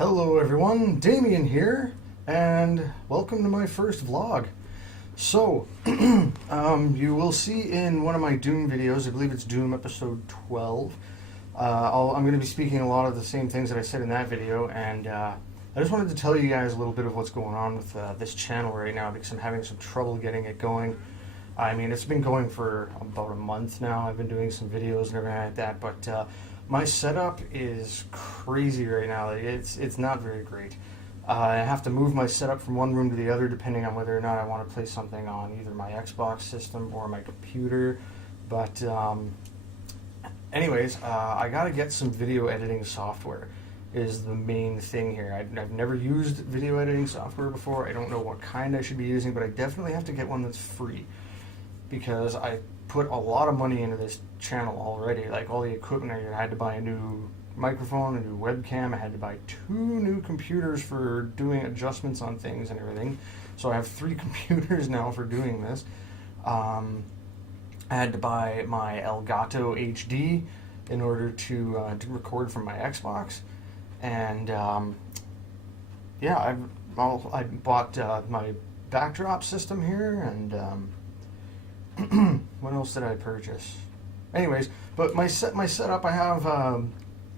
Hello everyone, Damien here, and welcome to my first vlog. So, you will see in one of my Doom videos, I believe it's Doom episode 12, I'm going to be speaking a lot of the same things that I said in that video, and I just wanted to tell you guys a little bit of what's going on with this channel right now, because I'm having some trouble getting it going. I mean, it's been going for about a month now. I've been doing some videos and everything like that, but my setup is crazy right now. It's not very great. I have to move my setup from one room to the other depending on whether or not I want to play something on either my Xbox system or my computer. But anyways, I got to get some video editing software is the main thing here. I've never used video editing software before. I don't know what kind I should be using, but I definitely have to get one that's free, because I put a lot of money into this channel already. Like all the equipment, I had to buy a new microphone, a new webcam, I had to buy 2 new computers for doing adjustments on things and everything. So I have 3 computers now for doing this. I had to buy my Elgato HD in order to record from my Xbox. And yeah, I bought my backdrop system here, and what else did I purchase? Anyways, but my setup, I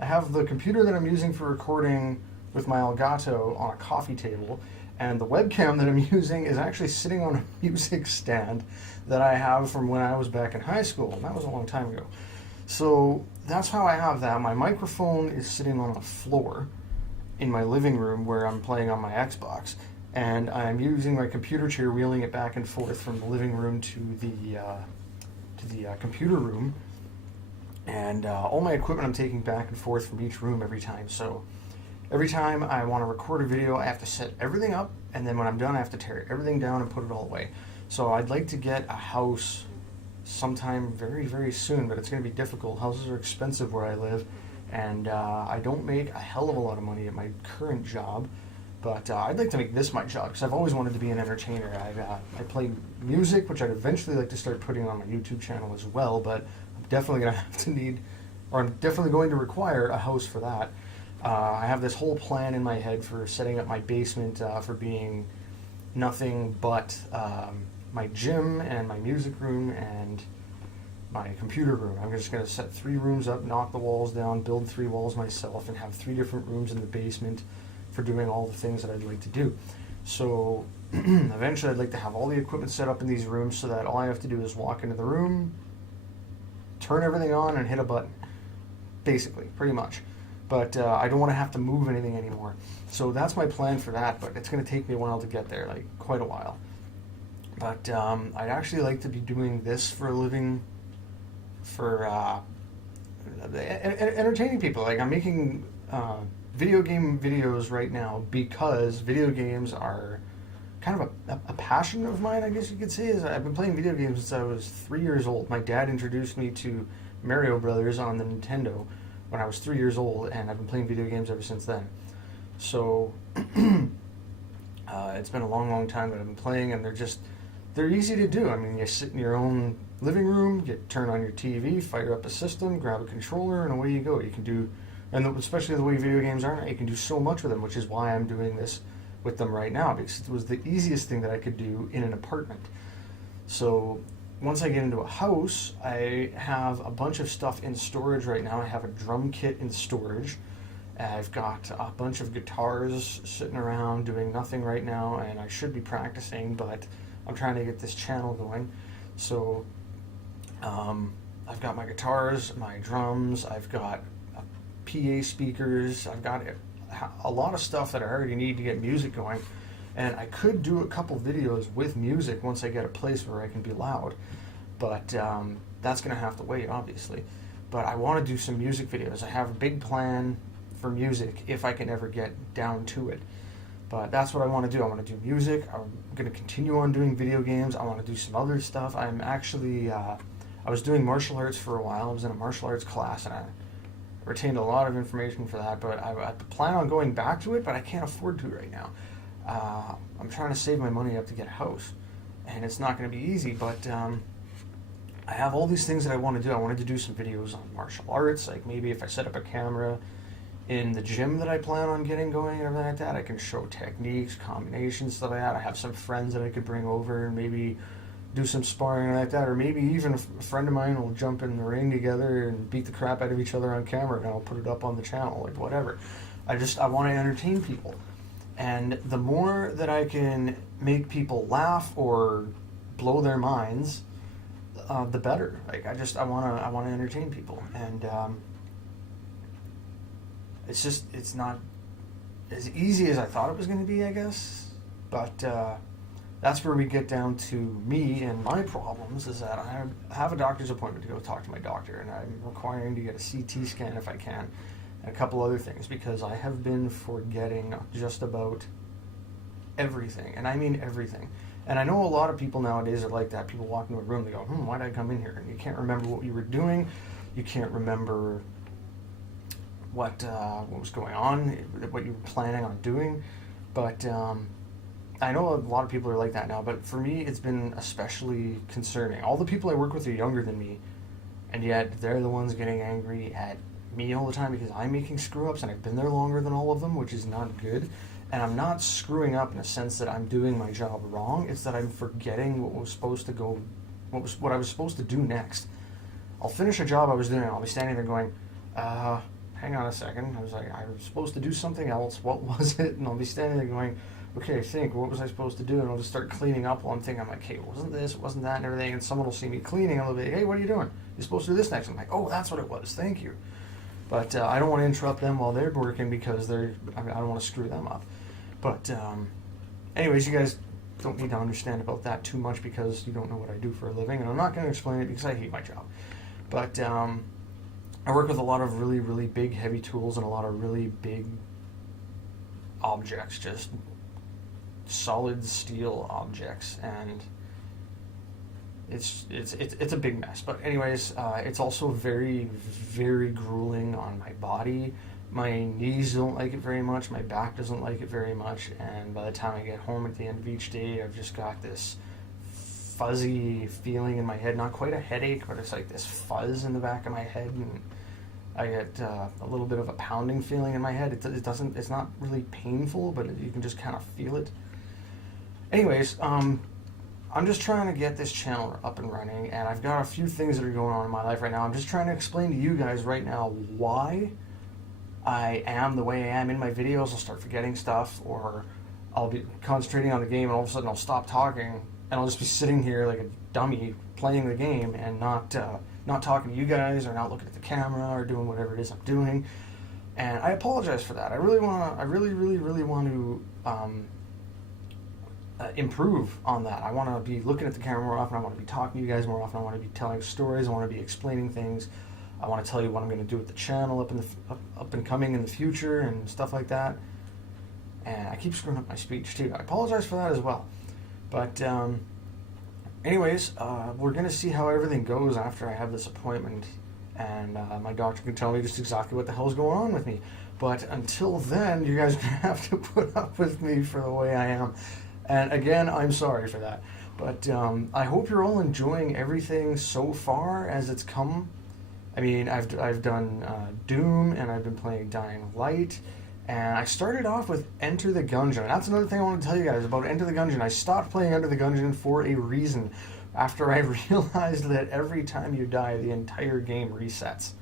have the computer that I'm using for recording with my Elgato on a coffee table, and the webcam that I'm using is actually sitting on a music stand that I have from when I was back in high school, and that was a long time ago. So that's how I have that. My microphone is sitting on the floor in my living room where I'm playing on my Xbox, and I'm using my computer chair, wheeling it back and forth from the living room to the computer room, and all my equipment I'm taking back and forth from each room every time. So every time I want to record a video, I have to set everything up, and then when I'm done, I have to tear everything down and put it all away. So I'd like to get a house sometime very, very soon, but it's going to be difficult. Houses are expensive where I live, and I don't make a hell of a lot of money at my current job. But I'd like to make this my job, because I've always wanted to be an entertainer. I play music, which I'd eventually like to start putting on my YouTube channel as well, but I'm definitely going to have to need, or I'm definitely going to require a house for that. I have this whole plan in my head for setting up my basement for being nothing but my gym and my music room and my computer room. I'm just going to set 3 rooms up, knock the walls down, build 3 walls myself, and have 3 different rooms in the basement for doing all the things that I'd like to do. So eventually I'd like to have all the equipment set up in these rooms so that all I have to do is walk into the room, turn everything on, and hit a button, basically, pretty much. But I don't want to have to move anything anymore. So that's my plan for that, but it's going to take me a while to get there, like quite a while. But I'd actually like to be doing this for a living, for entertaining people. Like I'm making video game videos right now because video games are kind of a passion of mine, I guess you could say. I've been playing video games since I was 3 years old. My dad introduced me to Mario Brothers on the Nintendo when I was 3 years old, and I've been playing video games ever since then. So it's been a long, long time that I've been playing, and they're easy to do. I mean, you sit in your own living room, you turn on your TV, fire up a system, grab a controller, and away you go. You can do, and especially the way video games are now, you can do so much with them, which is why I'm doing this with them right now, because it was the easiest thing that I could do in an apartment. So once I get into a house, I have a bunch of stuff in storage right now. I have a drum kit in storage. I've got a bunch of guitars sitting around doing nothing right now, and I should be practicing, but I'm trying to get this channel going. So I've got my guitars, my drums, I've got PA speakers, I've got a lot of stuff that I already need to get music going, and I could do a couple videos with music once I get a place where I can be loud, but that's going to have to wait, obviously. But I want to do some music videos. I have a big plan for music if I can ever get down to it. But that's what I want to do. I want to do music. I'm going to continue on doing video games. I want to do some other stuff. I'm actually, I was doing martial arts for a while. I was in a martial arts class, and I retained a lot of information for that. But I plan on going back to it, but I can't afford to right now. I'm trying to save my money up to get a house, and it's not going to be easy, but I have all these things that I want to do. I wanted to do some videos on martial arts, like maybe if I set up a camera in the gym that I plan on getting going and everything like that. I can show techniques, combinations, stuff like that. I have some friends that I could bring over and maybe do some sparring like that, or maybe even a friend of mine will jump in the ring together and beat the crap out of each other on camera, and I'll put it up on the channel, like whatever. I want to entertain people, and the more that I can make people laugh or blow their minds, the better. Like I want to entertain people, and it's not as easy as I thought it was going to be, I guess. But that's where we get down to me and my problems, is that I have a doctor's appointment to go talk to my doctor, and I'm requiring to get a CT scan if I can, and a couple other things, because I have been forgetting just about everything, and I mean everything. And I know a lot of people nowadays are like that. People walk into a room, they go, why did I come in here? And you can't remember what you were doing. You can't remember what was going on, what you were planning on doing. But I know a lot of people are like that now, but for me, it's been especially concerning. All the people I work with are younger than me, and yet they're the ones getting angry at me all the time because I'm making screw-ups, and I've been there longer than all of them, which is not good. And I'm not screwing up in a sense that I'm doing my job wrong. It's that I'm forgetting what I was supposed to do next. I'll finish a job I was doing, and I'll be standing there going, hang on a second. I was supposed to do something else. What was it? And I'll be standing there going, okay, think, what was I supposed to do? And I'll just start cleaning up while I'm thinking, I'm like, hey, it wasn't this, it wasn't that, and everything. And someone will see me cleaning, and they'll be, hey, what are you doing? You're supposed to do this next. I'm like, oh, that's what it was. Thank you. But I don't want to interrupt them while they're working because I don't want to screw them up. But anyways, you guys don't need to understand about that too much because you don't know what I do for a living, and I'm not going to explain it because I hate my job. But I work with a lot of really, really big, heavy tools and a lot of really big objects, just solid steel objects, and it's a big mess. But anyways, it's also very, very grueling on my body. My knees don't like it very much, my back doesn't like it very much, and by the time I get home at the end of each day, I've just got this fuzzy feeling in my head, not quite a headache, but it's like this fuzz in the back of my head, and I get a little bit of a pounding feeling in my head. It's not really painful, but you can just kind of feel it. Anyways, I'm just trying to get this channel up and running, and I've got a few things that are going on in my life right now. I'm just trying to explain to you guys right now why I am the way I am in my videos. I'll start forgetting stuff, or I'll be concentrating on the game, and all of a sudden I'll stop talking, and I'll just be sitting here like a dummy playing the game and not talking to you guys, or not looking at the camera, or doing whatever it is I'm doing. And I apologize for that. I really want to improve on that. I want to be looking at the camera more often. I want to be talking to you guys more often. I want to be telling stories. I want to be explaining things. I want to tell you what I'm going to do with the channel up and coming in the future and stuff like that. And I keep screwing up my speech too. I apologize for that as well. But anyways, we're going to see how everything goes after I have this appointment, and my doctor can tell me just exactly what the hell's going on with me. But until then, you guys are going to have to put up with me for the way I am. And again, I'm sorry for that. But I hope you're all enjoying everything so far as it's come. I mean, I've done Doom, and I've been playing Dying Light, and I started off with Enter the Gungeon. That's another thing I want to tell you guys about Enter the Gungeon. I stopped playing Enter the Gungeon for a reason. After I realized that every time you die, the entire game resets.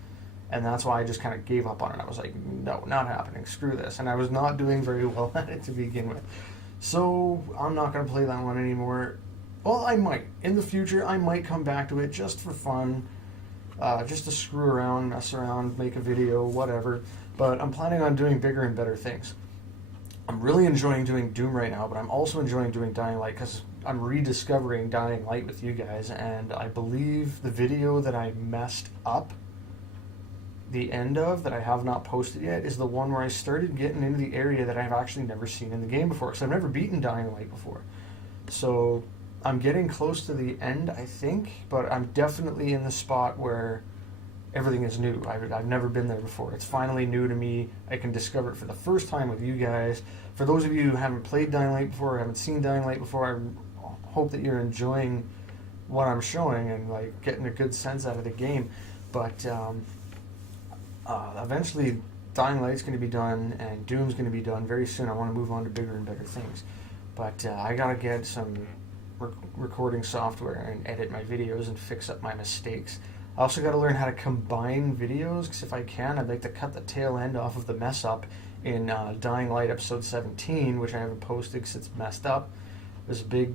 And that's why I just kind of gave up on it. I was like, no, not happening. Screw this. And I was not doing very well at it to begin with. So I'm not going to play that one anymore. Well, I might. In the future, I might come back to it just for fun. Just to screw around, mess around, make a video, whatever. But I'm planning on doing bigger and better things. I'm really enjoying doing Doom right now, but I'm also enjoying doing Dying Light because I'm rediscovering Dying Light with you guys, and I believe the video that I messed up the end of, that I have not posted yet, is the one where I started getting into the area that I've actually never seen in the game before, because I've never beaten Dying Light before. So I'm getting close to the end, I think, but I'm definitely in the spot where everything is new. I've never been there before. It's finally new to me. I can discover it for the first time with you guys. For those of you who haven't played Dying Light before, or haven't seen Dying Light before, I hope that you're enjoying what I'm showing and like getting a good sense out of the game. But eventually Dying Light's going to be done, and Doom's going to be done very soon. I want to move on to bigger and better things. But I got to get some recording software and edit my videos and fix up my mistakes. I also got to learn how to combine videos, because if I can, I'd like to cut the tail end off of the mess up in Dying Light episode 17, which I haven't posted because it's messed up. There's a big...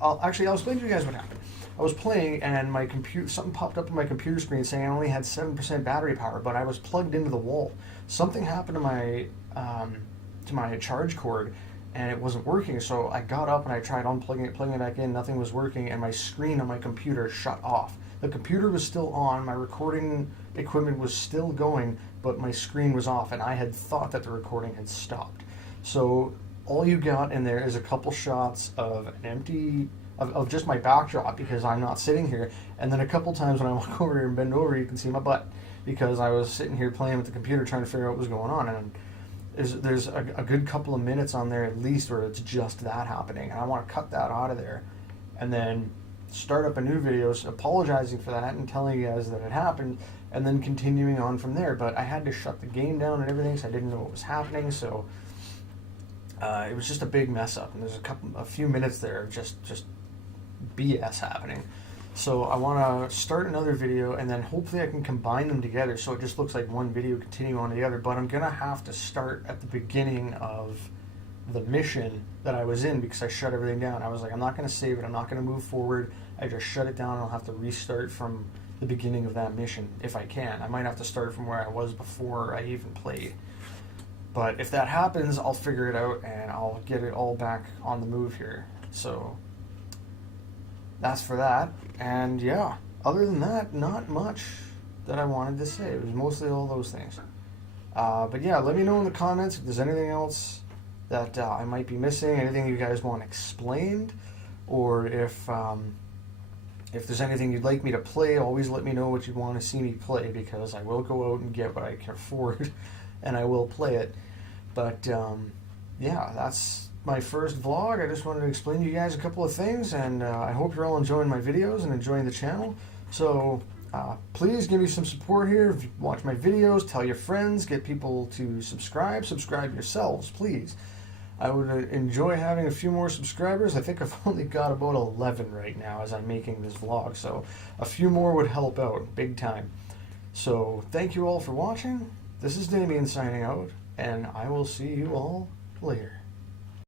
I'll explain to you guys what happened. I was playing, and my computer, something popped up on my computer screen saying I only had 7% battery power, but I was plugged into the wall. Something happened to my charge cord, and it wasn't working. So I got up and I tried unplugging it, plugging it back in. Nothing was working, and my screen on my computer shut off. The computer was still on, my recording equipment was still going, but my screen was off, and I had thought that the recording had stopped. So all you got in there is a couple shots of an empty... Of just my backdrop, because I'm not sitting here, and then a couple times when I walk over here and bend over, you can see my butt, because I was sitting here playing with the computer trying to figure out what was going on. And there's a good couple of minutes on there at least where it's just that happening, and I want to cut that out of there and then start up a new video apologizing for that and telling you guys that it happened, and then continuing on from there. But I had to shut the game down and everything, so I didn't know what was happening. So it was just a big mess up, and there's a few minutes there of just BS happening. So I want to start another video, and then hopefully I can combine them together so it just looks like one video continue on the other. But I'm gonna have to start at the beginning of the mission that I was in, because I shut everything down. I was like, I'm not gonna save it, I'm not gonna move forward. I just shut it down, and I'll have to restart from the beginning of that mission if I can. I might have to start from where I was before I even played. But if that happens, I'll figure it out and I'll get it all back on the move here. So that's for that. And yeah, other than that, not much that I wanted to say. It was mostly all those things. But yeah, let me know in the comments if there's anything else that I might be missing, anything you guys want explained, or if there's anything you'd like me to play. Always let me know what you want to see me play, because I will go out and get what I can afford and I will play it. But yeah, that's my first vlog. I just wanted to explain to you guys a couple of things, and I hope you're all enjoying my videos and enjoying the channel. So please give me some support here. Watch my videos, tell your friends, get people to subscribe yourselves, please. I would enjoy having a few more subscribers. I think I've only got about 11 right now as I'm making this vlog, so a few more would help out big time. So thank you all for watching. This is Damien signing out, and I will see you all later.